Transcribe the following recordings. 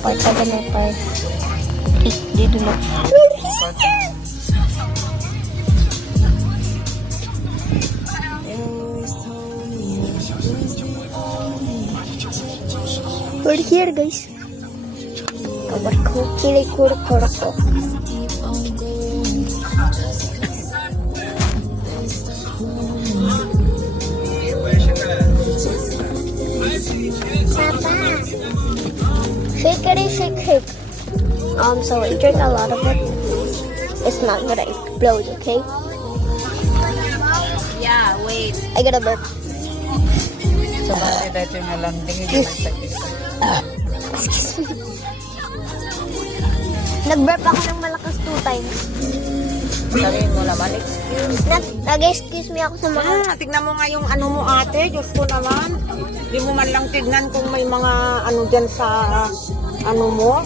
part 7 or part 8. They do not. We're here, guys. Kabar ko, kilay kuro-kuro ko. Papa, shake it, shake. So I drink a lot of it. It's not gonna explode, okay? Yeah, wait. I gotta burp. So, bakit ito yung alanding hindi magtagisa? Excuse me. Nag-burp ako ng malakas 2 times. Sabihin mo naman, excuse. Nag-excuse me ako sa mga... Tignan mo nga yung ano mo ate, Diyos ko naman. Di mo man lang tignan kung may mga ano dyan sa ano mo.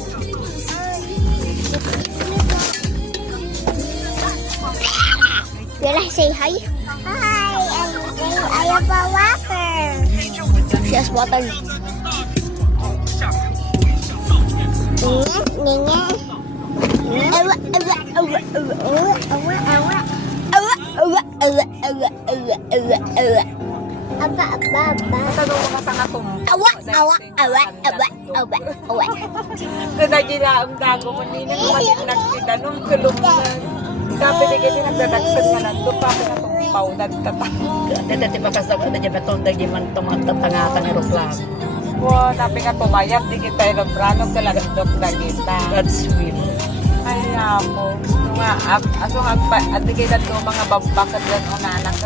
Will I say hi? Hi, I have a water. She has water. Tanong mo ka sa katong. Kadagi na ang dago mo nina kumatin nagtitanong kulungan. Sabi di kasi nagdadagsan nga lang doon papi na itong paunan tatang. Dati makasag na dyan itong dagi man tumatangatan aeroplano. Wow, sabi nga tumayap di kita aeroplano talagang doon na kita. God's will. Ay ako. Nga, aso nga, di kita doon mga babakat doon o nanak.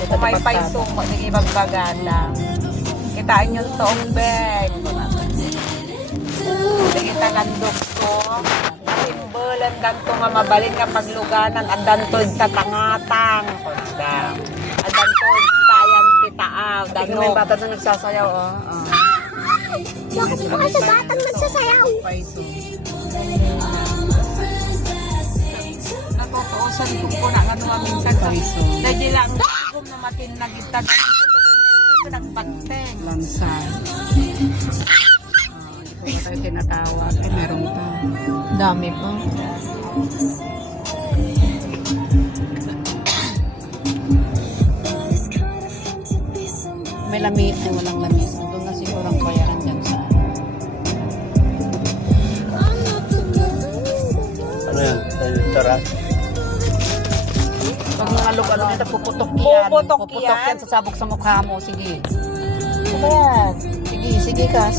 Kung may paiso mo, di magbagala. Kitain yung toong bag. Di kita gandok ko. Simbolan ganto nga mabalin nga pagluganan. Adantod sa tangatang. Adantod tayan titaaw. Tingnan mo yung bata na nagsasayaw, oh. Bakit po kasi batang nagsasayaw? Paiso. Nakukausan ko po na ano minsan sa Paiso. dahil lang kung namatin na kita nagbagteng. Lansay. Hindi ko tayo tinatawag. Eh, meron pa. Dami po. May lamig. Ay, walang lamig. Doon na siguro ang bayaran dyan sa... Ano yan? Tara. Pag mga lug-ano nito, puputok yan. Puputok Puputok yan. yan, sasabog sa mukha mo. Sige. Ano yan? Sige ka.